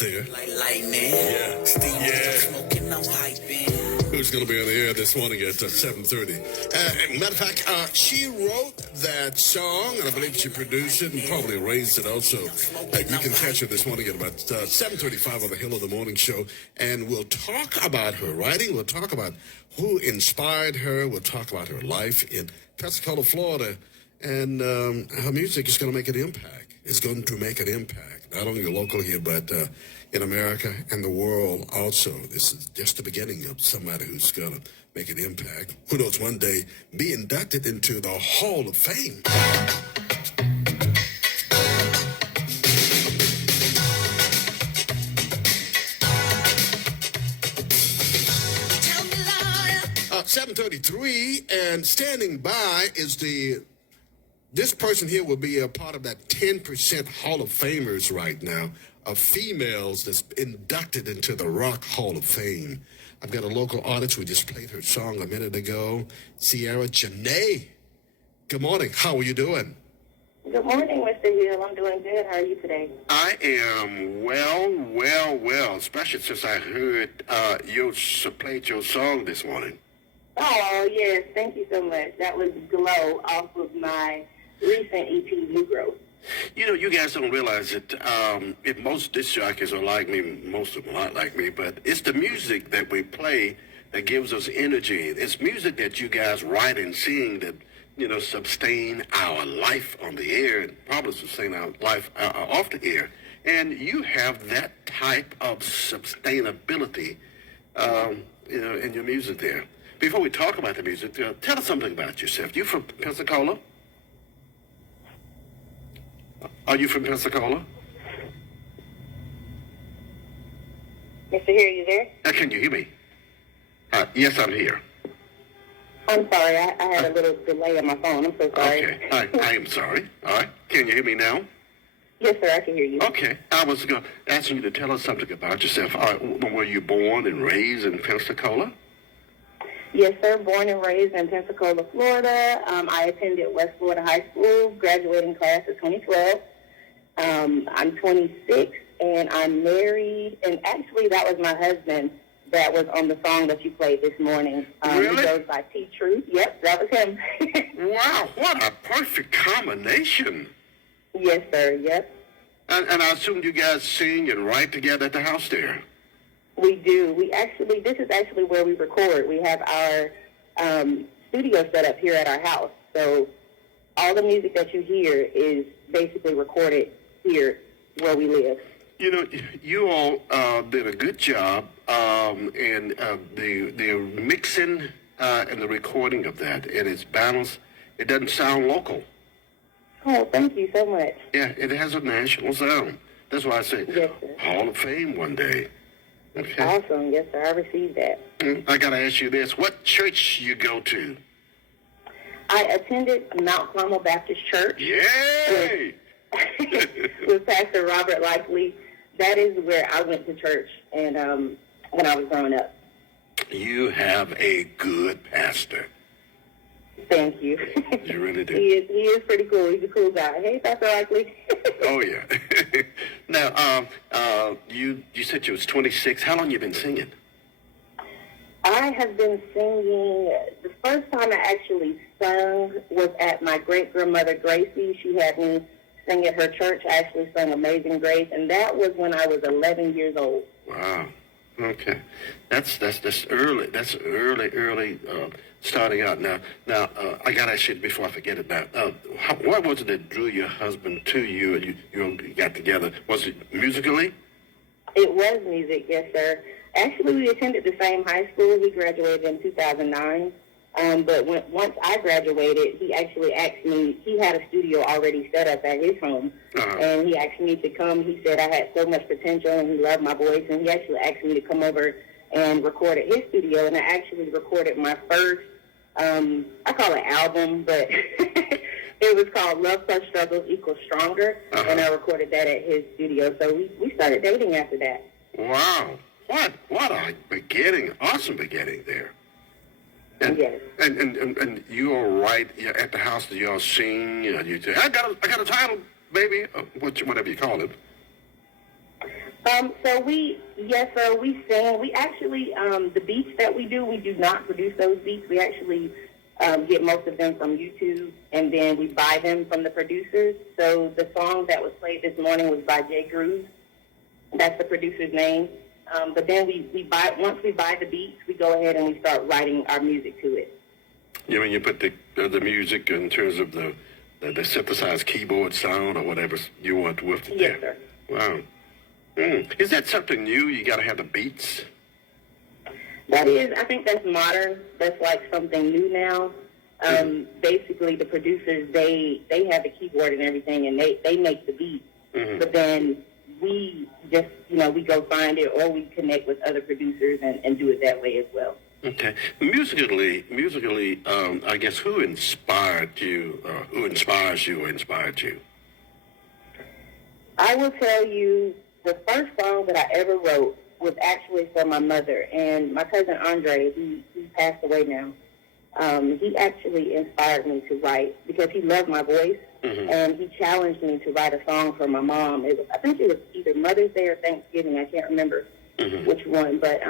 there. Like lightning. Yeah. Steam Yeah. smoking, I'm hyping. Who's going to be on the air this morning at 7:30? Matter of fact, she wrote that song, and I believe she produced it and probably raised it also. You can catch her this morning at about 7:35 on the Hill of the Morning Show, and we'll talk about her writing. We'll talk about who inspired her. We'll talk about her life in Pensacola, Florida, and her music is going to make an impact. It's going to make an impact, not only local here, but in America and the world also. This is just the beginning of somebody who's going to make an impact. Who knows, one day be inducted into the Hall of Fame. Tell me lie. 7:33, and standing by is this person here will be a part of that 10% Hall of Famers right now of females that's inducted into the Rock Hall of Fame. I've got a local artist. We just played her song a minute ago, Cierra Janai. Good morning. How are you doing? Good morning, Mr. Hill. I'm doing good. How are you today? I am well, especially since I heard you played your song this morning. Oh, yes. Thank you so much. That was Glow off of my recent EP, New Growth. You know, you guys don't realize it. If most disc jockeys are like me, most of them aren't like me, but it's the music that we play that gives us energy. It's music that you guys write and sing that, you know, sustain our life on the air and probably sustain our life off the air. And you have that type of sustainability, you know, in your music there. Before we talk about the music, tell us something about yourself. You from Pensacola? Are you from Pensacola? Mr. Hill, you there? Can you hear me? Yes, I'm here. I'm sorry. I had a little delay on my phone. I'm so sorry. Okay, I am sorry. All right, can you hear me now? Yes, sir. I can hear you. Okay, I was going to ask you to tell us something about yourself. Were you born and raised in Pensacola? Yes, sir. Born and raised in Pensacola, Florida. I attended West Florida High School, graduating class of 2012. I'm 26, and I'm married. And actually, that was my husband that was on the song that you played this morning. Really? He goes by T-Truth. Yep, that was him. Wow, what a perfect combination. Yes, sir. Yep. And I assume you guys sing and write together at the house there. We do. This is actually where we record. We have our studio set up here at our house. So all the music that you hear is basically recorded here where we live. You know, you all did a good job in the mixing and the recording of that. And it's balanced. It doesn't sound local. Oh, thank you so much. Yeah, it has a national sound. That's why I say Yes, sir. Hall of Fame one day. Okay. Awesome. Yes, sir. I received that. I got to ask you this. What church you go to? I attended Mount Carmel Baptist Church Yay! with Pastor Robert Likely. That is where I went to church and when I was growing up. You have a good pastor. Thank you. You really do. He is pretty cool. He's a cool guy. Hey, Pastor Likely. Oh, yeah. Now, you said you was 26. How long you been singing? I have been singing. The first time I actually sung was at my great-grandmother Gracie. She had me sing at her church. I actually sung Amazing Grace, and that was when I was 11 years old. Wow. Okay. That's early. That's early starting out. Now, I got to ask you before I forget it now. What was it that drew your husband to you and you got together? Was it musically? It was music, yes, sir. Actually, we attended the same high school. We graduated in 2009. But once I graduated, he actually asked me, he had a studio already set up at his home, and he asked me to come. He said I had so much potential, and he loved my voice, and he actually asked me to come over and record at his studio, and I actually recorded my first, I call it album, but it was called Love Plus Struggles Equals Stronger, and I recorded that at his studio, so we started dating after that. Wow. What a beginning, awesome beginning there. And, yes. And you all right at the house? Do you all sing? You say, I got a title, baby, whatever you call it. Yes, sir, we sing. We actually, the beats that we do not produce those beats. We actually get most of them from YouTube, and then we buy them from the producers. So the song that was played this morning was by Jay Grooves. That's the producer's name. But then once we buy the beats, we go ahead and we start writing our music to it. You mean you put the music in terms of the synthesized keyboard sound or whatever you want with it there? Yes, sir. Wow. Is that something new? You got to have the beats? That is, I think that's modern. That's like something new now. Basically, the producers, they have the keyboard and everything, and they make the beat. But then we just, we go find it, or we connect with other producers and do it that way as well. Okay. Musically, I guess who inspired you, who inspires you or inspired you? I will tell you, the first song that I ever wrote was actually for my mother. And my cousin Andre, he passed away now. He actually inspired me to write because he loved my voice. And he challenged me to write a song for my mom. I think it was either Mother's Day or Thanksgiving. I can't remember which one. But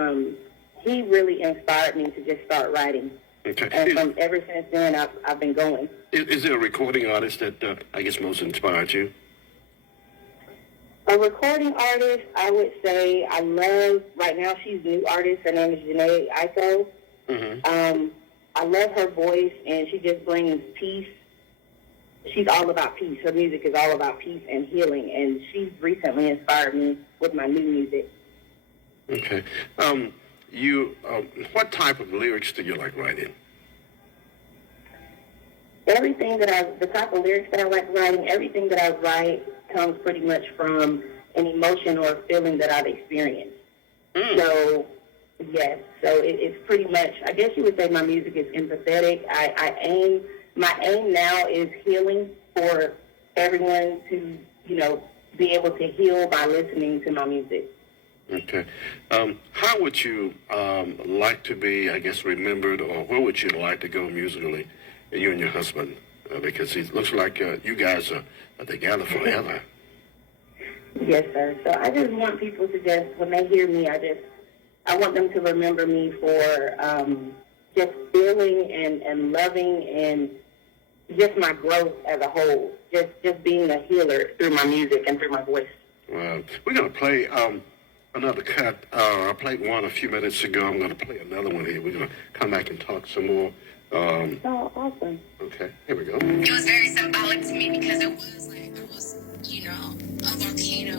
he really inspired me to just start writing. Okay. And ever since then, I've been going. Is there a recording artist that I guess most inspired you? A recording artist, I would say I love, right now she's a new artist. Her name is Janai Aiko. I love her voice, and she just brings peace. She's all about peace. Her music is all about peace and healing, and she's recently inspired me with my new music. Okay. What type of lyrics do you like writing? The type of lyrics that I like writing, everything that I write comes pretty much from an emotion or a feeling that I've experienced. So, yes. So it's pretty much, I guess you would say my music is empathetic. My aim now is healing for everyone to, be able to heal by listening to my music. Okay. How would you like to be, I guess, remembered, or where would you like to go musically, you and your husband? Because it looks like you guys are together forever. Yes, sir. So I just want people to when they hear me, I want them to remember me for just feeling and loving and just my growth as a whole. Just being a healer through my music and through my voice. We're going to play another cut. I played one a few minutes ago. I'm going to play another one here. We're going to come back and talk some more. Oh, awesome. Okay, here we go. It was very symbolic to me because it was like I was, a volcano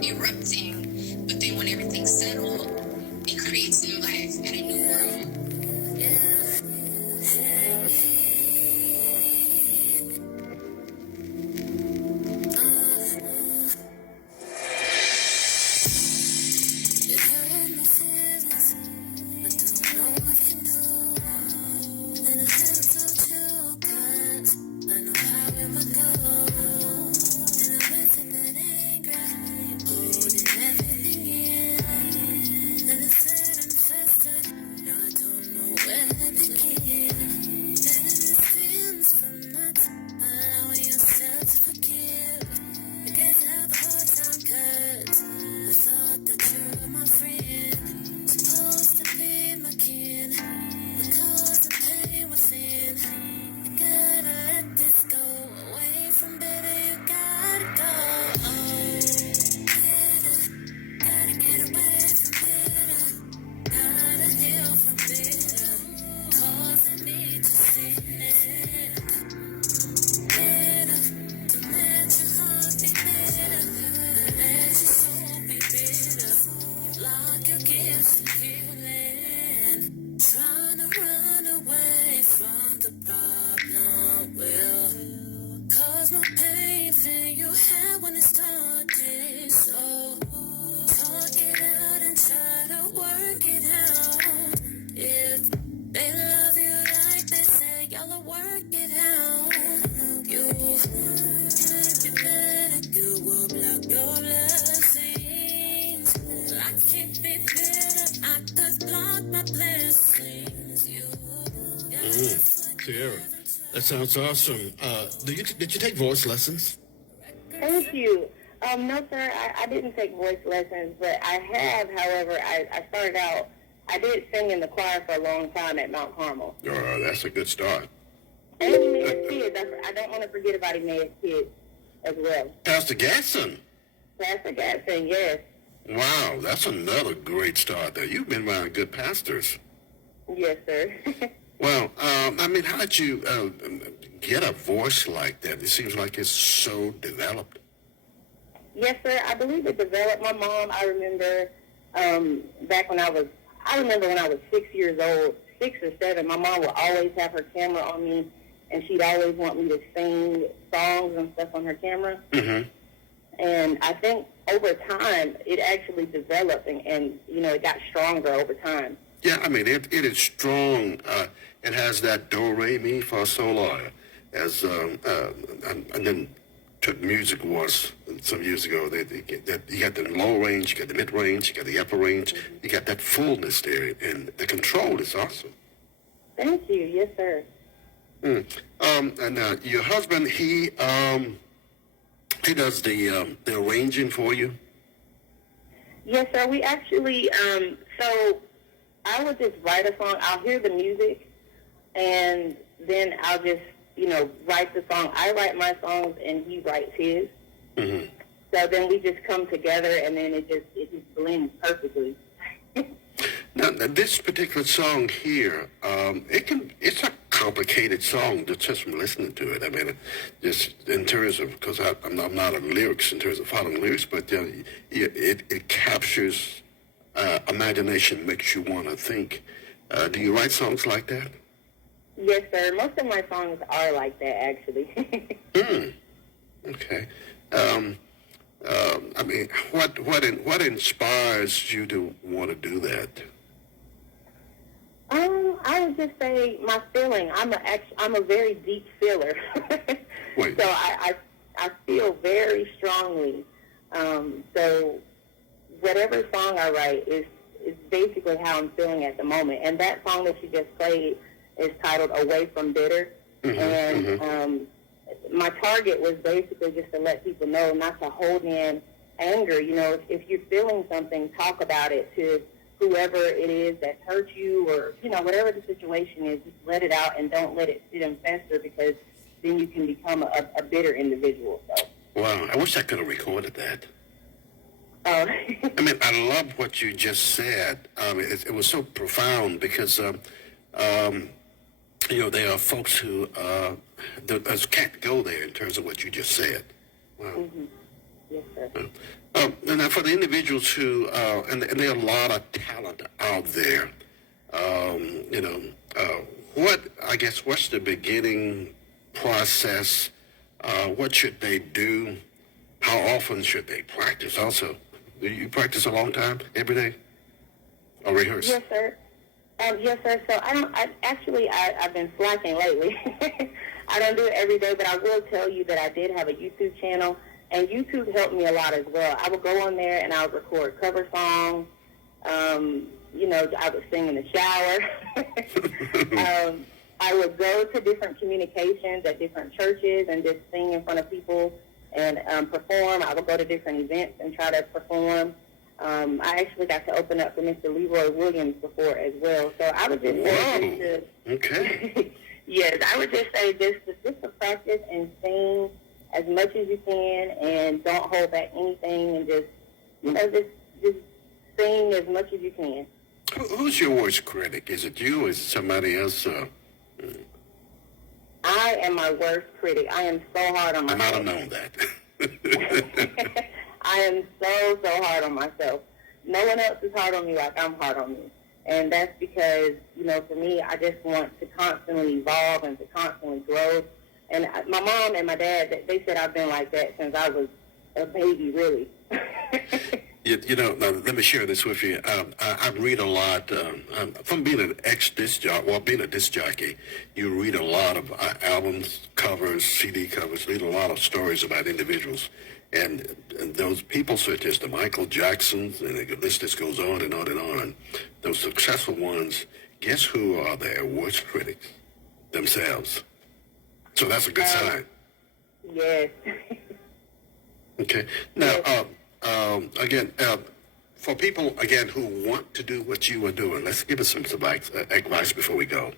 erupting, but then when everything settled, it creates new life and a new world. Cierra, that sounds awesome. Did you take voice lessons? Thank you. No, sir. I didn't take voice lessons, but I have. However, I started out. I did sing in the choir for a long time at Mount Carmel. Oh, that's a good start. And Emmaus Kids. I don't want to forget about Emmaus Kids as well. Pastor Gatson. Pastor Gatson, yes. Wow, that's another great start there. You've been around good pastors. Yes, sir. Well, I mean, how did you get a voice like that? It seems like it's so developed. Yes, sir. I believe it developed. My mom, I remember back when I was 6 years old, 6 or 7, my mom would always have her camera on me, and she'd always want me to sing songs and stuff on her camera. Mm-hmm. And I think over time, it actually developed, and it got stronger over time. Yeah, I mean, it is strong. It has that do, re, mi, fa, sol, la. As and then took music was some years ago. You got the low range, you got the mid range, you got the upper range. You got that fullness there, and the control is awesome. Thank you. Yes, sir. And your husband, he does the arranging for you. Yes, sir. We actually, so I would just write a song. I'll hear the music, and then I'll just, write the song. I write my songs, and he writes his. Mm-hmm. So then we just come together, and then it just blends perfectly. Now, this particular song here, it's a complicated song just from listening to it. I mean, just in terms of, because I'm not a lyrics in terms of following lyrics, but it captures imagination, makes you want to think. Do you write songs like that? Yes, sir. Most of my songs are like that, actually. Okay. I mean, what inspires you to want to do that? I would just say my feeling. I'm a very deep feeler. Wait. So I feel very strongly. So whatever song I write is basically how I'm feeling at the moment. And that song that you just played is titled "Away from Bitter." And my target was basically just to let people know not to hold in anger. If you're feeling something, talk about it to whoever it is that hurt you, or whatever the situation is. Just let it out and don't let it sit and fester, because then you can become a bitter individual. So. Wow, I wish I could have recorded that. Oh. I mean, I love what you just said. It was so profound because, there are folks who can't go there in terms of what you just said. Wow. Mm-hmm. Yes, sir. And now for the individuals who, and there are a lot of talent out there, what's the beginning process? What should they do? How often should they practice also? Do you practice a long time, every day? Or rehearse? Yes, sir. Yes, sir. So I've been slacking lately. I don't do it every day, but I will tell you that I did have a YouTube channel, and YouTube helped me a lot as well. I would go on there and I would record cover songs. I would sing in the shower. I would go to different communications at different churches and just sing in front of people and perform. I would go to different events and try to perform. I actually got to open up for Mr. Leroy Williams before as well. So I would just say, Okay. yes, I would just say just to practice and sing as much as you can, and don't hold back anything, and just sing as much as you can. Who's your worst critic? Is it you, or is it somebody else? I am my worst critic. I am so hard on I myself. might have known that. I am so hard on myself. No one else is hard on me like I'm hard on me. And that's because, for me, I just want to constantly evolve and to constantly grow. And my mom and my dad, they said I've been like that since I was a baby, really. Now, let me share this with you. I read a lot from being an disc jockey. You read a lot of albums, covers, CD covers. Read a lot of stories about individuals, and those people such as the Michael Jacksons, and the list just goes on and on and on. Those successful ones. Guess who are their worst critics? Themselves. So that's a good sign. Yes. Okay. Now, again, for people, again, who want to do what you are doing, let's give us some advice before we go.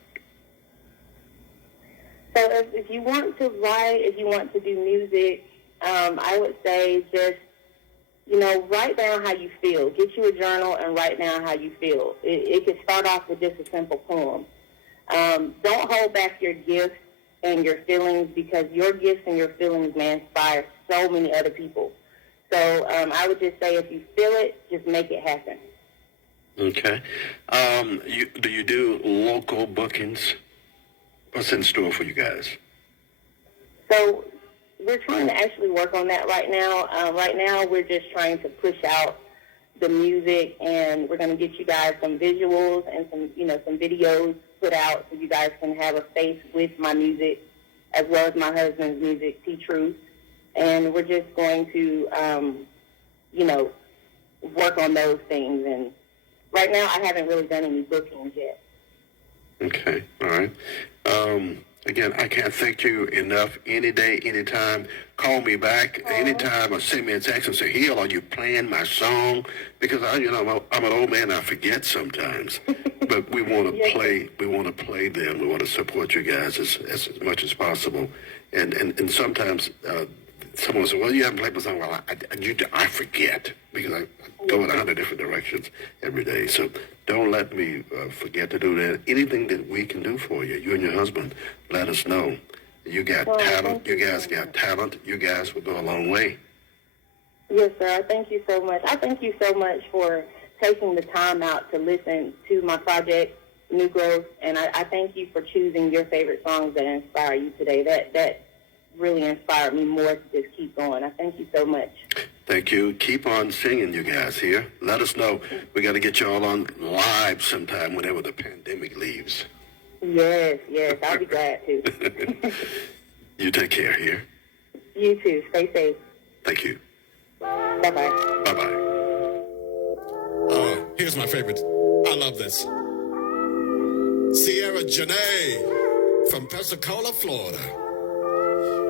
So if you want to write, if you want to do music, I would say just, write down how you feel. Get you a journal and write down how you feel. It could start off with just a simple poem. Don't hold back your gifts and your feelings, because your gifts and your feelings may inspire so many other people. So I would just say, if you feel it, just make it happen. Okay. Do you do local bookings? What's in store for you guys? So we're trying to actually work on that right now. Right now, we're just trying to push out the music, and we're going to get you guys some visuals and some videos put out, so you guys can have a face with my music, as well as my husband's music, T-Truth. And we're just going to, work on those things. And right now, I haven't really done any bookings yet. Okay, all right. Again, I can't thank you enough. Any day, anytime, call me back anytime, or send me a text and say, "Hill, are you playing my song?" Because I'm an old man. I forget sometimes. But we want to play. We want to play them. We want to support you guys as much as possible. And sometimes someone will say, "Well, you haven't played my song." Well, I forget, because I go in 100 different directions every day. So don't let me forget to do that. Anything that we can do for you, you and your husband, let us know. You got talent. You guys got talent. You guys will go a long way. Yes, sir. Thank you so much. I thank you so much for taking the time out to listen to my project, New Growth, and I thank you for choosing your favorite songs that inspire you today. That really inspired me more to just keep going. I thank you so much. Thank you. Keep on singing, you guys here. Let us know. We got to get you all on live sometime whenever the pandemic leaves. Yes, I'll be glad to. You take care here. You too. Stay safe. Thank you. Bye-bye. Bye-bye. Here's my favorite. I love this. Cierra Janai from Pensacola, Florida.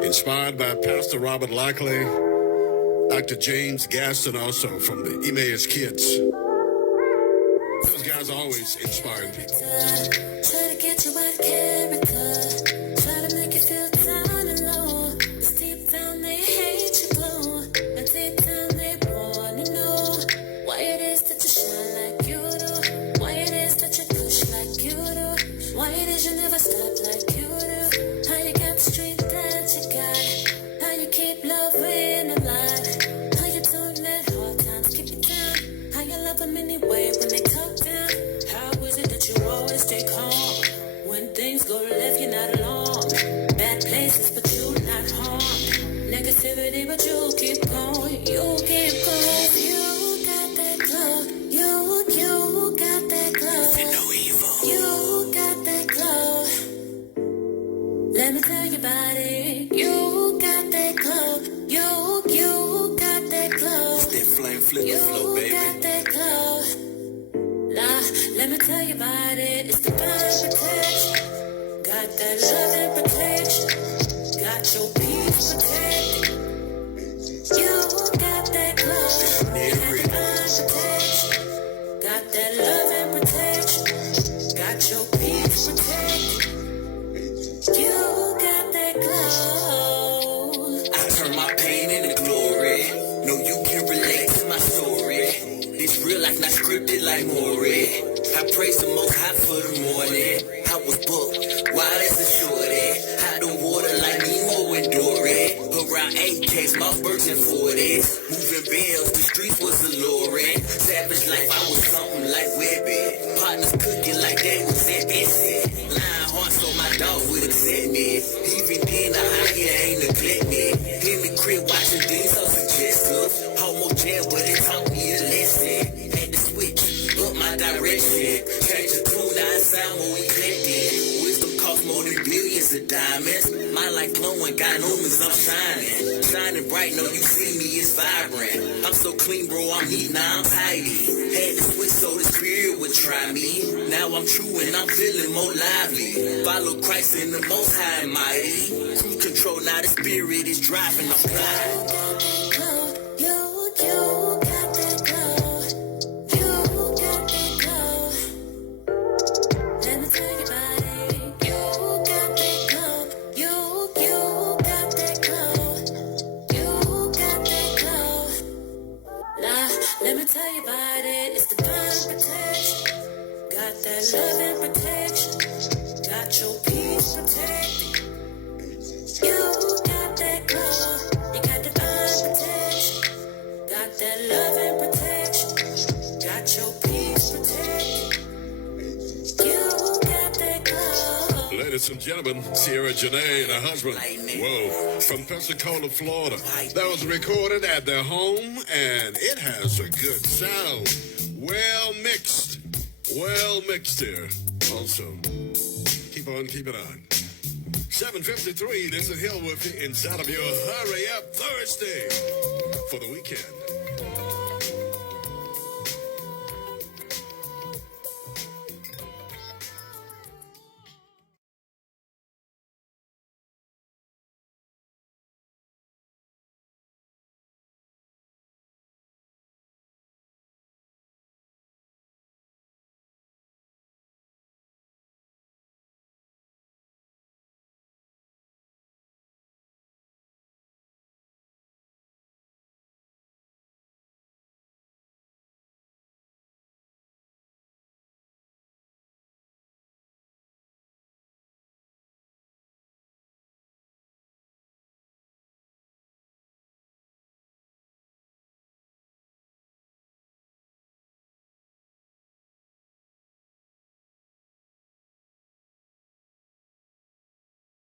Inspired by Pastor Robert Lackley, Dr. James Gaston, also from the Emmaus Kids. Those guys are always inspiring people. Try to get you out of character. Try to make you feel down and low. 'Cause deep down they hate you glow. And deep down they wanna know why it is that you shine like you do. Why it is that you push like you do. Why it is you never stop like you do. How you got the street that you got. How you keep loving them live. How you don't let hard times keep you down. How you love them anyway when they talk down. How is it that you always stay calm? When things go left, you're not alone. Bad places, but you not harmed. Negativity, but you keep going. You keep going. You got that glow. You got that glow. You're no evil. You got that glow. Let me tell you about it. You got that glow. You got that glow. That flame flip the flow, You baby. got that glow. Nah, let me tell you about it. It's divine protection. Got that love and protection. Got your peace protected. You got that glow. Got divine protection. Got that love and protection. Got your peace protected. You got that glow. I turn my pain into glory. Know you can relate to my story. This real life not scripted like Maury. I praise the Most High for the morning. I was booked, wild as a shorty. Hot the water like Nemo and Dory. Around 8Ks, my virgin 40s. Moving bills, the streets was alluring. Savage life, I was something like Webby. Partners cooking like they was at Bessie. Lion heart so my dog would accept me. Even then, the higher ain't neglect me. In the crib watching things so suggestive. Homo jam, but it taught me a lesson. Had to switch up my direction. Change the tune, now I sound more eclectic. Wisdom costs more than billions of diamonds. My life glowing, got omens, I'm shining. Shining bright, know you see me, it's vibrant. I'm so clean, bro, I'm neat, now I'm tidy. Had to switch so the spirit would try me. Now I'm true and I'm feeling more lively. Follow Christ in the Most High and Mighty. Cruise control, now the spirit is driving, I'm flying. You got that glow. love and protection. Got your peace protected. You got that glow. You got divine protection. Got that love and protection. Got your peace protected. You got that glow. Ladies and gentlemen, Cierra Janai and her husband, whoa, from Pensacola, Florida. That was recorded at their home, and it has a good sound. Well mixed here. Also, keep on keeping on. 7:53, this is Hill with you inside of your Hurry Up Thursday for the weekend.